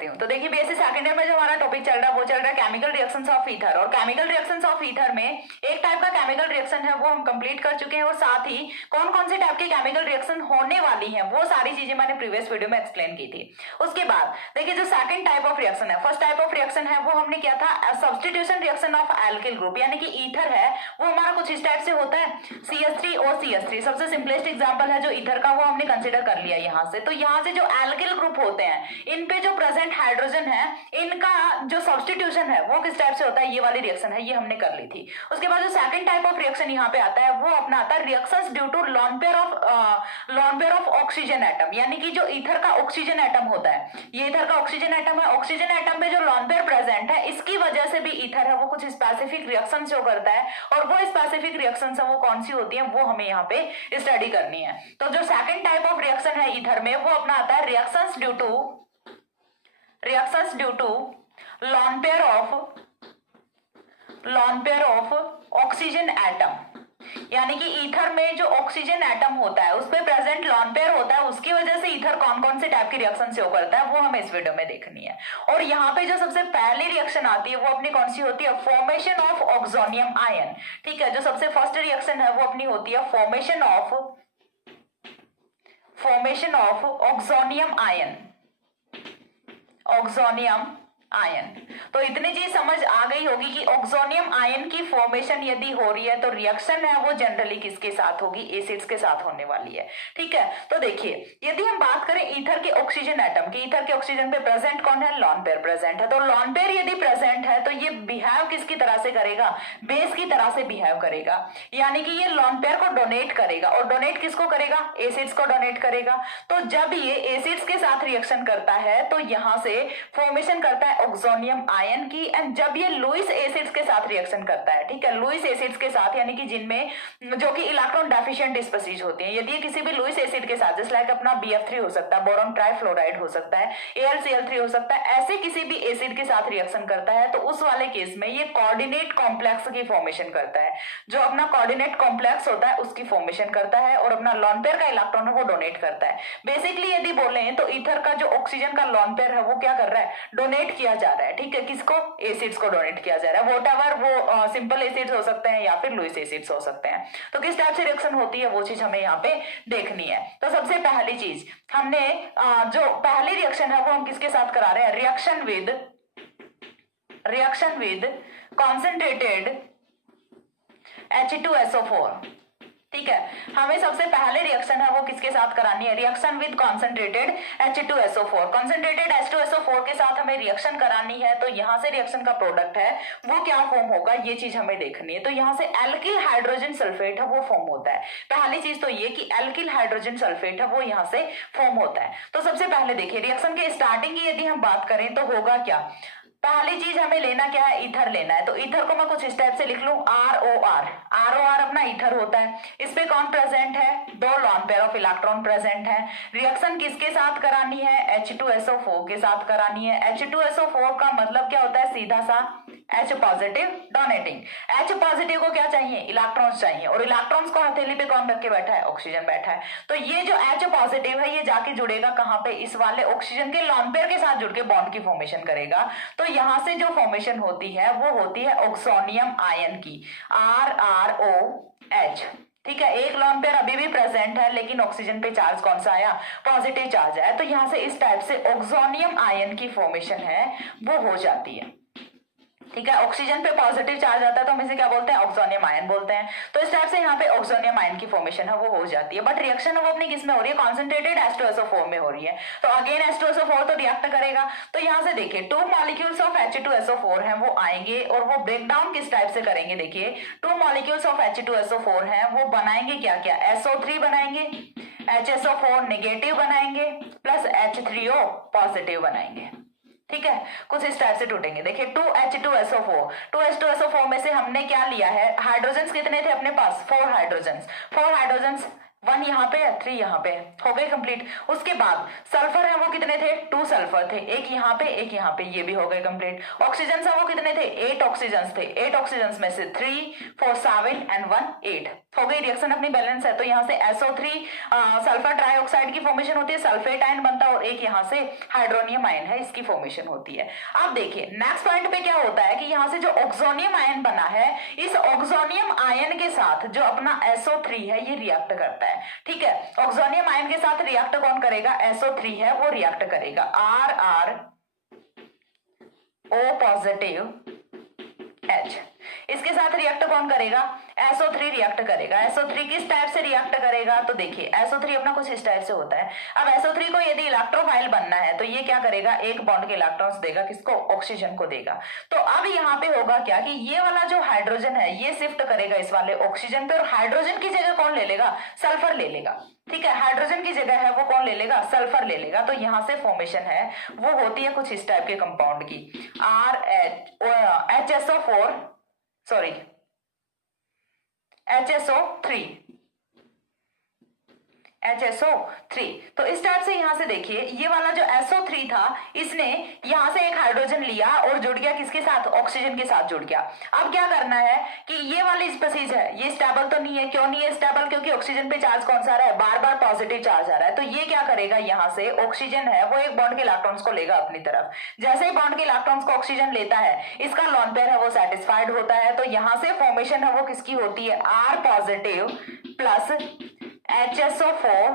करती हूँ। तो देखिए बेसिक सेकंड ईयर में जो हमारा टॉपिक चल रहा है वो चल रहा है केमिकल रिएक्शंस ऑफ ईथर, और केमिकल रिएक्शंस ऑफ ईथर में एक टाइप का केमिकल रिएक्शन है वो हम कंप्लीट कर चुके हैं, और साथ ही कौन कौन से टाइप के केमिकल रिएक्शन होने वाली है वो सारी चीजें मैंने प्रीवियस वीडियो में एक्सप्लेन की थी। उसके बाद देखिए जो सेकंड टाइप ऑफ रिएक्शन है, फर्स्ट टाइप ऑफ रिएक्शन है वो हमने किया था substitution reaction of alkyl group, यानी कि ईथर है वो हमारा कुछ इस टाइप से होता है CH3 और CH3, सबसे सिंपलेस्ट एग्जांपल है जो ईथर का वो हमने कंसीडर कर लिया यहाँ से। तो यहाँ से जो एल्किल ग्रुप होते हैं इन पे जो प्रेजेंट हाइड्रोजन है इनका जो सब्स्टिट्यूशन है वो किस टाइप से होता है, ये वाली रिएक्शन है, ये हमने कर ली थी। उसके बाद जो सेकंड टाइप ऑफ रिएक्शन यहाँ पे आता है वो अपना आता है reactions due to lone pair of oxygen atom, यानी कि जो ईथर का ऑक्सीजन एटम होता है, ये ईथर का ऑक्सीजन एटम है, ऑक्सीजन एटम पे जो लोन पेयर प्रेजेंट है इसकी वजह से भी ईथर है वो कुछ स्पेसिफिक रिएक्शन शो करता है, और वो स्पेसिफिक रिएक्शन है वो कौन सी होती है वो हमें यहाँ पे स्टडी करनी है। तो जो सेकंड टाइप ऑफ रिएक्शन है ईथर में वो अपना आता है reactions due to lone pair of oxygen atom, यानी कि ईथर में जो ऑक्सीजन एटम होता है उस पे प्रेजेंट लोन पेयर होता है, उसकी वजह से ईथर कौन कौन से टाइप की रिएक्शन शो करता है वो हमें इस वीडियो में देखनी है। और यहाँ पे जो सबसे पहली रिएक्शन आती है वो अपनी कौन सी होती है, फॉर्मेशन ऑफ ऑक्सोनियम आयन। ठीक है, जो सबसे फर्स्ट रिएक्शन है वो अपनी होती है फॉर्मेशन ऑफ ऑक्सोनियम आयन। तो इतनी चीज समझ आ गई होगी कि ऑक्सोनियम आयन की फॉर्मेशन यदि हो रही है तो रिएक्शन है वो जनरली किसके साथ होगी, एसिड्स के साथ होने वाली है। ठीक है, तो देखिए यदि हम बात करें ईथर के ऑक्सीजन एटम की, ईथर के ऑक्सीजन पे प्रेजेंट कौन है, लोन पेयर प्रेजेंट है। तो लोन पेयर यदि प्रेजेंट है तो ये बिहेव किसकी तरह से करेगा, बेस की तरह से बिहेव करेगा, यानी कि ये लोन पेयर को डोनेट करेगा, और डोनेट किसको करेगा, एसिड्स को डोनेट करेगा। तो जब ये एसिड्स के साथ रिएक्शन करता है तो यहां से फॉर्मेशन करता है ऑक्सोनियम आयन की, एंड जब ये लुईस एसिड्स के साथ रिएक्शन करता है, ठीक है, लुईस एसिड्स के साथ, यानी कि जिनमें जो कि इलेक्ट्रॉन डेफिशिएंट स्पीशीज होती हैं, यदि ये किसी भी लुईस एसिड के साथ, जैसे लाइक अपना BF3 हो सकता है, बोरॉन ट्राइफ्लोराइड हो सकता है, AlCl3 हो सकता है, ऐसे किसी भी एसिड के साथ रिएक्शन करता है तो उस वाले केस में ये कोऑर्डिनेट कॉम्प्लेक्स की फॉर्मेशन करता है, जो अपना कोऑर्डिनेट कॉम्प्लेक्स होता है उसकी फॉर्मेशन करता है, और अपना लोन पेयर का इलेक्ट्रॉन है वो डोनेट करता है। बेसिकली यदि बोले तो ईथर का जो ऑक्सीजन का लोन पेयर है वो क्या कर रहा है, डोनेट किया जा रहा है। ठीक है, किसको, एसिड्स को डोनेट किया जा रहा है, वोटेवर वो सिंपल एसिड्स हो सकते हैं या फिर लुईस एसिड्स हो सकते हैं। तो किस टाइप से रिएक्शन होती है वो चीज हमें यहाँ पे देखनी है। तो सबसे पहली चीज हमने जो पहली रिएक्शन है वो हम किसके साथ करा रहे हैं, रिएक्शन विद कॉन्सेंट्रेटेड H2SO4। ठीक है, हमें सबसे पहले रिएक्शन है वो किसके साथ करानी है, reaction with concentrated H2SO4। Concentrated H2SO4 के साथ हमें रिएक्शन करानी है, तो यहां से रिएक्शन का प्रोडक्ट है वो क्या फॉर्म होगा ये चीज हमें देखनी है। तो यहां से एल्किल हाइड्रोजन सल्फेट है वो फॉर्म होता है। पहली चीज तो ये कि एल्किल हाइड्रोजन सल्फेट है वो यहां से फॉर्म होता है। तो सबसे पहले देखिए रिएक्शन के स्टार्टिंग की यदि हम बात करें तो होगा क्या, पहली चीज हमें लेना क्या है, ईथर लेना है। तो ईथर को मैं कुछ इस टाइप से लिख लूं, ROR अपना ईथर होता है। इस पे कौन प्रेजेंट है, दो loan pair of electron present है। रिएक्शन किसके साथ करानी है, H2SO4 के साथ करानी है। H2SO4 का मतलब क्या होता है, सीधा सा H positive donating. H positive को क्या चाहिए, इलेक्ट्रॉन्स चाहिए, और इलेक्ट्रॉन्स को हथेली पे कौन रख के बैठा है, ऑक्सीजन बैठा है। तो ये जो H पॉजिटिव है ये जाके जुड़ेगा कहां पे, इस वाले ऑक्सीजन के लोन पेयर के साथ जुड़ के बॉन्ड की फॉर्मेशन करेगा। तो यहां से जो फॉर्मेशन होती है वो होती है ऑक्सोनियम आयन की, RROH। ठीक है, एक लोन पेयर अभी भी प्रेजेंट है लेकिन ऑक्सीजन पे चार्ज कौन सा आया, पॉजिटिव चार्ज आया। तो यहां से इस टाइप से ऑक्सोनियम आयन की फॉर्मेशन है वो हो जाती है। ठीक है, ऑक्सीजन पे पॉजिटिव चार्ज आता है तो हम इसे क्या बोलते हैं, ऑक्सोनियम आयन बोलते हैं। तो इस टाइप से यहाँ पे ऑक्सोनियम आयन की फॉर्मेशन है वो हो जाती है। बट रिएक्शन है वो अपनी किस में हो रही है, कॉन्सेंट्रेटेड H2SO4 में हो रही है। तो अगेन H2SO4 तो रिएक्ट करेगा। तो यहाँ से देखिए 2 मॉलिक्यूल्स ऑफ H2SO4 हैं वो आएंगे और वो ब्रेक डाउन किस टाइप से करेंगे, देखिए 2 मॉलिक्यूल्स ऑफ H2SO4 हैं वो बनाएंगे क्या क्या, SO3 बनाएंगे, HSO4 नेगेटिव बनाएंगे, प्लस H3O पॉजिटिव बनाएंगे। ठीक है, कुछ इस टाइप से टूटेंगे। देखिए 2H2SO4 में से हमने क्या लिया है, हाइड्रोजन्स कितने थे अपने पास, 4 हाइड्रोजन्स 1 यहाँ पे है, 3 यहाँ पे है, हो गए कंप्लीट। उसके बाद सल्फर है वो कितने थे, 2 सल्फर थे, एक यहाँ पे एक यहाँ पे, ये भी हो गए कंप्लीट। ऑक्सीजन है वो कितने थे, 8 ऑक्सीजन थे, 8 ऑक्सीजन में से 3 4 7 एंड 1 8 हो गई। रिएक्शन अपनी बैलेंस है, तो यहाँ से SO3 सल्फर ट्राइऑक्साइड की फॉर्मेशन होती है, सल्फेट आयन बनता है, और एक यहाँ से हाइड्रोनियम आयन है, इसकी फॉर्मेशन होती है। अब देखिए नेक्स्ट पॉइंट पे क्या होता है कि यहाँ से जो ऑक्सोनियम आयन बना है, इस ऑक्सोनियम आयन के साथ जो अपना SO3 है ये रिएक्ट करता है। ठीक है, ऑक्सोनियम आयन के साथ रिएक्ट कौन करेगा, SO3 है वो रिएक्ट करेगा, RrO पॉजिटिव H, इसके साथ रिएक्ट कौन करेगा, SO3 रिएक्ट करेगा। SO3 किस टाइप से रिएक्ट करेगा, तो देखिए SO3 अपना कुछ इस टाइप से होता है। अब SO3 को यदि इलेक्ट्रोफाइल बनना है तो ये क्या करेगा, एक बॉन्ड के इलेक्ट्रॉन्स देगा, किसको, ऑक्सीजन को देगा। तो अब यहाँ पे होगा क्या कि ये वाला जो हाइड्रोजन है ये शिफ्ट करेगा इस वाले ऑक्सीजन पे, और हाइड्रोजन की जगह कौन ले लेगा, सल्फर ले लेगा। ठीक है, हाइड्रोजन की जगह है वो कौन ले लेगा, सल्फर ले लेगा। तो यहाँ से फॉर्मेशन है वो होती है कुछ इस टाइप के कंपाउंड की, HSO3। तो इस टाइप से यहाँ से देखिए ये वाला जो SO3 था, इसने यहाँ से एक हाइड्रोजन लिया और जुड़ गया किसके साथ, ऑक्सीजन के साथ जुड़ गया। अब क्या करना है कि ये वाली स्पीसीज है ये स्टेबल तो नहीं है, क्यों नहीं है स्टेबल, क्योंकि ऑक्सीजन पे चार्ज कौन सा आ रहा है, बार बार पॉजिटिव चार्ज आ रहा है। तो ये क्या करेगा, यहाँ से ऑक्सीजन है वो एक बॉन्ड के इलेक्ट्रॉन्स को लेगा अपनी तरफ। जैसे ही बॉन्ड के इलेक्ट्रॉन्स को ऑक्सीजन लेता है, इसका लोन पेयर है वो सेटिस्फाइड होता है। तो यहाँ से फॉर्मेशन है वो किसकी होती है, R positive plus HSO4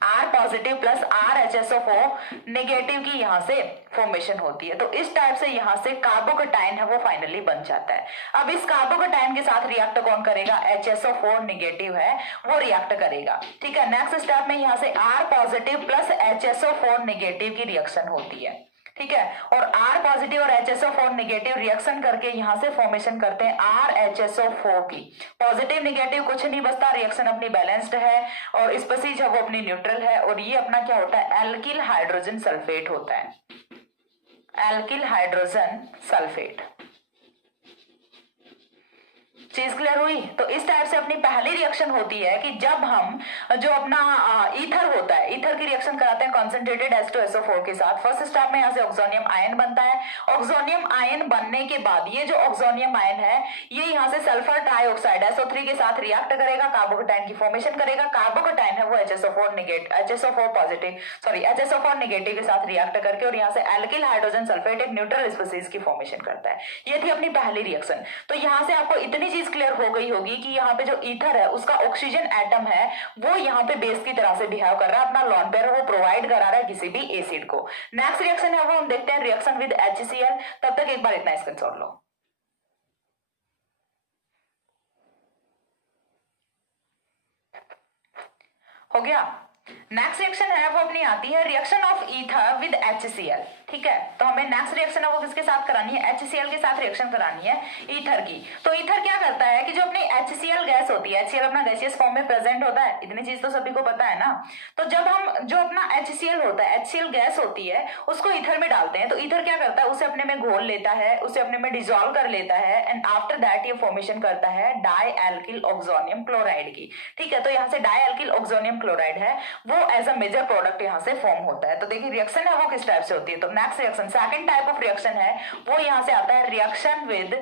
R positive plus RHSO4 negative की यहाँ से फॉर्मेशन होती है। तो इस टाइप से यहाँ से कार्बोकेटाइन है वो फाइनली बन जाता है। अब इस कार्बोकेटाइन के साथ रिएक्ट कौन करेगा, HSO4 नेगेटिव है वो रिएक्ट करेगा। ठीक है, नेक्स्ट स्टेप में यहाँ से R positive plus HSO4 negative की रिएक्शन होती है। ठीक है, और R पॉजिटिव और HSO4 नेगेटिव रिएक्शन करके यहाँ से फॉर्मेशन करते हैं RHSO4 की। पॉजिटिव नेगेटिव कुछ नहीं बचता, रिएक्शन अपनी बैलेंस्ड है और स्पीसीज है वो अपनी न्यूट्रल है, और ये अपना क्या होता है, एल्किल हाइड्रोजन सल्फेट होता है, एल्किल हाइड्रोजन सल्फेट। चीज क्लियर हुई। तो इस टाइप से अपनी पहली रिएक्शन होती है कि जब हम जो अपना ईथर होता है, ईथर की रिएक्शन कराते हैं कॉन्सेंट्रेटेड H2SO4 के साथ। फर्स्ट स्टेप में यहाँ से ऑक्सोनियम आयन बनता है। ऑक्सोनियम आयन बनने के बाद ये जो ऑक्सोनियम आयन है ये यहाँ से सल्फर ट्राइऑक्साइड SO3 के साथ रिएक्ट करेगा, कार्बोकेटाइन की फॉर्मेशन करेगा। कार्बोकेटाइन है वो HSO4 नेगेटिव के साथ रिएक्ट करके और यहाँ से एल्किल हाइड्रोजन सल्फेट एक न्यूट्रल स्पीसीज की फॉर्मेशन करता है। ये थी अपनी पहली रिएक्शन। तो यहाँ से आपको इतनी चीज क्लियर हो गई होगी कि यहाँ पे जो ईथर है उसका ऑक्सीजन एटम है वो यहाँ पे बेस की तरह से बिहेव कर रहा है, अपना लॉन पेयर वो प्रोवाइड करा रहा है किसी भी एसिड को। नेक्स्ट रिएक्शन है वो हम देखते हैं, रिएक्शन विद HCl। तब तक एक बार इतना स्क्रीनशॉट लो। हो गया। नेक्स्ट रिएक्शन है वो अपनी आती है reaction of ether with HCl। ठीक है, तो हमें नेक्स्ट रिएक्शन है वो किसके साथ करानी है, HCl के साथ रिएक्शन करानी है ईथर की। तो ईथर क्या करता है कि जो अपनी HCl गैस होती है, HCl अपना गैसियस फॉर्म में प्रेजेंट होता है, इतनी चीज तो सभी को पता है ना। तो जब हम जो अपना HCl होता है, HCl गैस होती है, उसको ईथर में डालते हैं तो ईथर क्या करता है, उसे अपने में घोल लेता है, उसे अपने में डिसॉल्व कर लेता है एंड आफ्टर दैट ये फॉर्मेशन करता है डाई एल्किल ऑक्सोनियम क्लोराइड की। ठीक है, तो यहाँ से डाई एल्किल ऑक्सोनियम क्लोराइड है वो एज अ मेजर प्रोडक्ट यहाँ से फॉर्म होता है। तो देखिए रिएक्शन है वो किस टाइप से होती है। तो next reaction, second type of reaction है वो यहाँ से आता है reaction with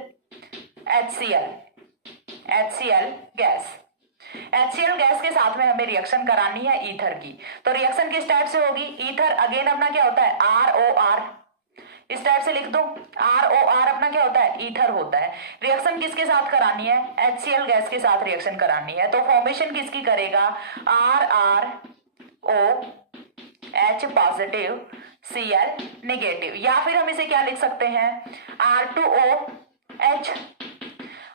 HCl gas. HCl gas के साथ में हमें रिएक्शन करानी है ईथर की। तो रिएक्शन किस टाइप से होगी, ईथर अगेन अपना क्या होता है ROR, इस टाइप से लिख दो ROR अपना क्या होता है, ईथर होता है। रिएक्शन किसके साथ करानी है, HCl गैस के साथ रिएक्शन करानी है। तो फॉर्मेशन किसकी करेगा, RrOH पॉजिटिव Cl नेगेटिव, या फिर हम इसे क्या लिख सकते हैं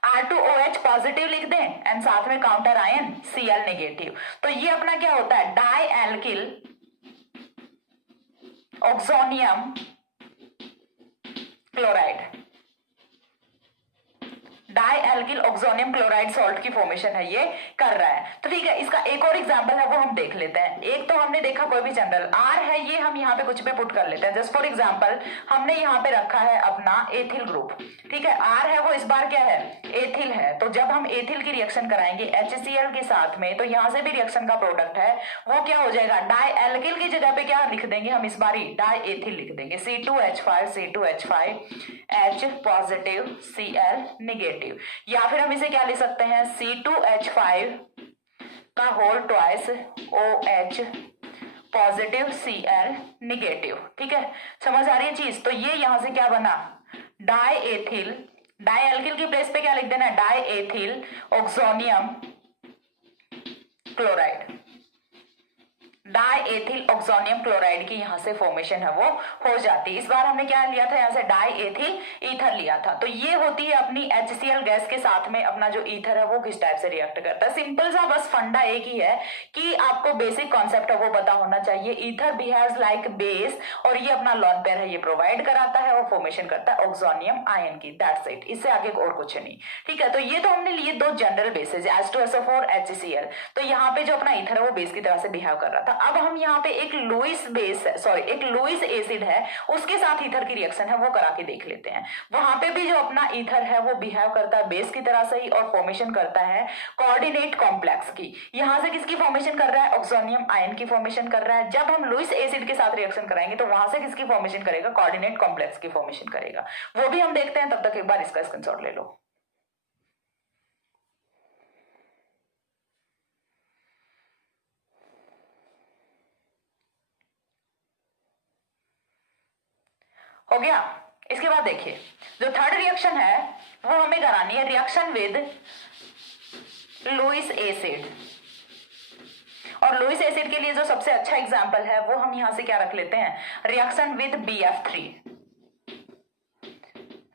R2OH पॉजिटिव लिख दें एंड साथ में काउंटर आयन Cl नेगेटिव। तो ये अपना क्या होता है, di alkyl oxonium chloride, di alkyl oxonium chloride salt की फॉर्मेशन है ये कर रहा है। तो ठीक है, इसका एक और एग्जांपल है वो हम देख लेते हैं। एक तो हमने देखा कोई भी जनरल आर है, ये हम यहाँ पे कुछ भी पुट कर लेते हैं। जस्ट फॉर एग्जांपल हमने यहाँ पे रखा है अपना एथिल ग्रुप, ठीक है, आर है वो इस बार क्या है, एथिल है। तो जब हम एथिल की रिएक्शन कराएंगे HCl के साथ में, तो यहाँ से भी रिएक्शन का प्रोडक्ट है वो क्या हो जाएगा, डाई एल्किल की जगह पे क्या लिख देंगे हम इस बार ही, डाई एथिल लिख देंगे, C2H5 H positive Cl negative. या फिर हम इसे क्या लिख सकते हैं, C2H5 का whole twice OH positive Cl negative. ठीक है, समझ आ रही है चीज। तो ये यहां से क्या बना, डाई एथिल, डाई एल्किल की प्लेस पे क्या लिख देना, die ethyl oxonium chloride, die ethyl oxonium chloride की यहां से फॉर्मेशन है वो हो जाती है। इस बार हमने क्या लिया था, यहां से डाई एथिल ईथर लिया था। तो ये होती है अपनी HCl गैस के साथ में अपना जो ईथर है वो किस टाइप से रिएक्ट करता है। सिंपल सा बस फंडा एक ही है कि आपको बेसिक कॉन्सेप्ट है वो पता होना चाहिए। ईथर बिहेव्स लाइक बेस और ये अपना लॉन पेयर है, ये प्रोवाइड कराता है और फॉर्मेशन करता है ऑक्सोनियम आयन की, दैट्स इट। इससे आगे और कुछ नहीं। ठीक है, तो ये तो हमने लिए दो जनरल बेसेस H2SO4 HCl। तो यहाँ पे जो अपना ईथर है वो बेस की तरह से बिहेव कर रहा था। अब हम यहाँ पे एक लुईस बेस है, सॉरी एक लुईस एसिड है, उसके साथ ईथर की रिएक्शन है वो करा के देख लेते हैं। वहां पे भी जो अपना ईथर है वो बिहेव करता है बेस की तरह से ही और फॉर्मेशन करता है कोऑर्डिनेट कॉम्प्लेक्स की। यहां से किसकी फॉर्मेशन कर रहा है, ऑक्सोनियम आयन की फॉर्मेशन कर रहा है। जब हम लुईस एसिड के साथ रिएक्शन कराएंगे तो वहां से किसकी फॉर्मेशन करेगा, कोऑर्डिनेट कॉम्प्लेक्स की फॉर्मेशन करेगा। वो भी हम देखते हैं, तब तक एक बार इसका स्क्रीनशॉट ले लो। हो गया। इसके बाद देखिए जो थर्ड रिएक्शन है वो हमें करानी है, रिएक्शन विद लुईस एसिड। और लुईस एसिड के लिए जो सबसे अच्छा एग्जांपल है वो हम यहां से क्या रख लेते हैं, reaction with BF3,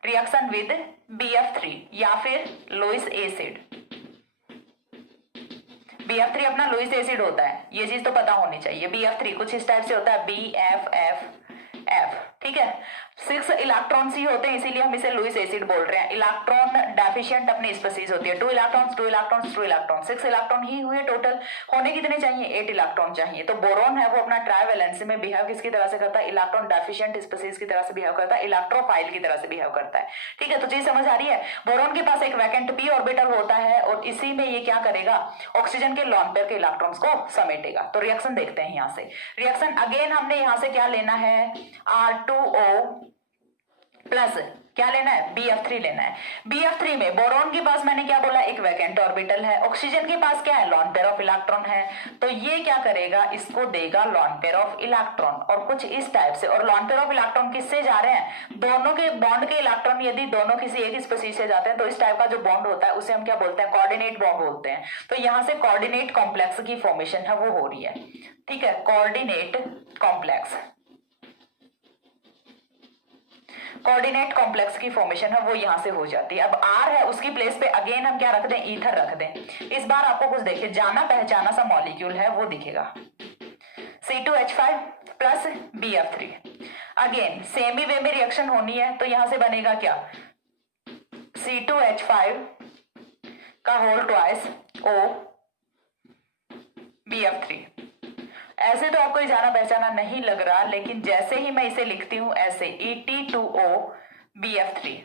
reaction with BF3 या फिर लुईस एसिड। BF3 अपना लुईस एसिड होता है, ये चीज तो पता होनी चाहिए। BF3 कुछ इस टाइप से होता है, BFFF। ठीक है, 6 इलेक्ट्रॉन्स ही होते हैं, इसीलिए हम इसे लुईस एसिड बोल रहे हैं। इलेक्ट्रॉन डेफिशिएंट अपनी स्पीसीज होती है, 2 इलेक्ट्रॉन्स 2 इलेक्ट्रॉन्स 2 इलेक्ट्रॉन, 6 इलेक्ट्रॉन ही हुए टोटल। होने कितने चाहिए, 8 इलेक्ट्रॉन चाहिए। तो बोरॉन है वो अपना ट्राइवेलेंसी में बिहेव किसकी तरह से करता है, इलेक्ट्रॉन डेफिशिएंट स्पीसीज की तरह से बिहेव करता है, इलेक्ट्रोफाइल की तरह से बिहेव करता है। ठीक है, तो चीज समझ आ रही है। बोरॉन के पास एक वैकेंट p ऑर्बिटल होता है और इसी में ये क्या करेगा, ऑक्सीजन के लॉन पेयर के इलेक्ट्रॉन्स को समेटेगा। तो रिएक्शन देखते हैं यहां से। रिएक्शन अगेन हमने यहां से क्या लेना है, R2O प्लस क्या लेना है, BF3 लेना है। BF3 में बोरॉन के पास मैंने क्या बोला, एक वैकेंट ऑर्बिटल है, ऑक्सीजन के पास क्या है, लॉन पेयर ऑफ इलेक्ट्रॉन है। तो ये क्या करेगा, इसको देगा लॉन पेयर ऑफ इलेक्ट्रॉन और कुछ इस टाइप से। और लॉन पेयर ऑफ इलेक्ट्रॉन किससे जा रहे हैं, दोनों के बॉन्ड के इलेक्ट्रॉन यदि दोनों किसी एक स्पीसीज से जाते हैं तो इस टाइप का जो बॉन्ड होता है उसे हम क्या बोलते हैं, कोऑर्डिनेट बॉन्ड बोलते हैं। तो यहां से कोऑर्डिनेट कॉम्प्लेक्स की फॉर्मेशन है वो हो रही है। ठीक है, कोऑर्डिनेट कॉम्प्लेक्स, कोऑर्डिनेट कॉम्प्लेक्स की फॉर्मेशन है वो यहां से हो जाती है। अब R है उसकी प्लेस पे अगेन हम क्या रख दें, ईथर रख दें। इस बार आपको कुछ देखिए जाना पहचाना सा मॉलिक्यूल है वो दिखेगा, C2H5 plus BF3। Again same ही वे में रिएक्शन होनी है, तो यहां से बनेगा क्या, C2H5 का होल ट्वाइस O BF3। ऐसे तो आपको जाना पहचाना नहीं लग रहा, लेकिन जैसे ही मैं इसे लिखती हूं ऐसे E2O BF3।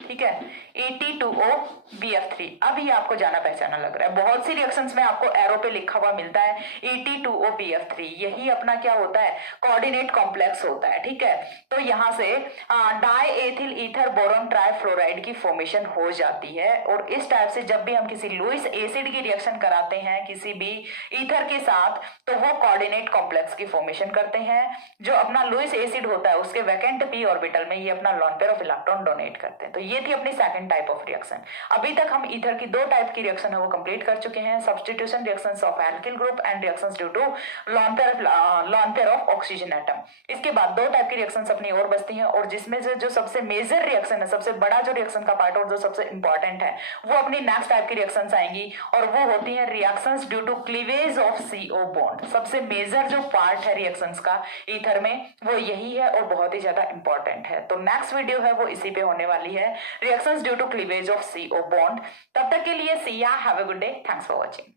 ठीक है, E2O BF3। अब ये आपको जाना पहचाना लग रहा है। बहुत सी रिएक्शंस में आपको एरो पे लिखा हुआ मिलता है E2O BF3। यही अपना क्या होता है, कोऑर्डिनेट कॉम्प्लेक्स होता है। ठीक है, तो यहां से die ethyl ether boron trifluoride की फॉर्मेशन हो जाती है। और इस टाइप से जब भी हम किसी लुईस एसिड की रिएक्शन कराते हैं किसी भी ईथर के साथ, तो वो कोऑर्डिनेट कॉम्प्लेक्स की फॉर्मेशन करते हैं। जो अपना लुईस एसिड होता है उसके वैकेंट p ऑर्बिटल में ये अपना lawn pair of electron donate करते हैं। तो ये थी अपनी सेकंड टाइप ऑफ रिएक्शन। अभी तक हम ईथर की 2 टाइप की रिएक्शन है वो कंप्लीट कर चुके हैं, substitution reactions of alkyl group and reactions due to lone pair of oxygen atom. इसके बाद 2 टाइप की रिएक्शंस अपनी और बचती हैं, और जिसमें से जो सबसे मेजर रिएक्शन है, सबसे बड़ा जो रिएक्शन का पार्ट और जो सबसे इंपॉर्टेंट है, वो अपनी नेक्स्ट टाइप की रिएक्शंस आएंगी और वो होती है reactions due to cleavage of CO bond. सबसे मेजर जो पार्ट है रिएक्शंस का ईथर में वो यही है और बहुत ही ज्यादा इंपॉर्टेंट है। तो नेक्स्ट वीडियो है वो इसी पे होने वाली है। Reactions due to cleavage of CO bond. तब तक के लिए see ya, have a good day, thanks for watching.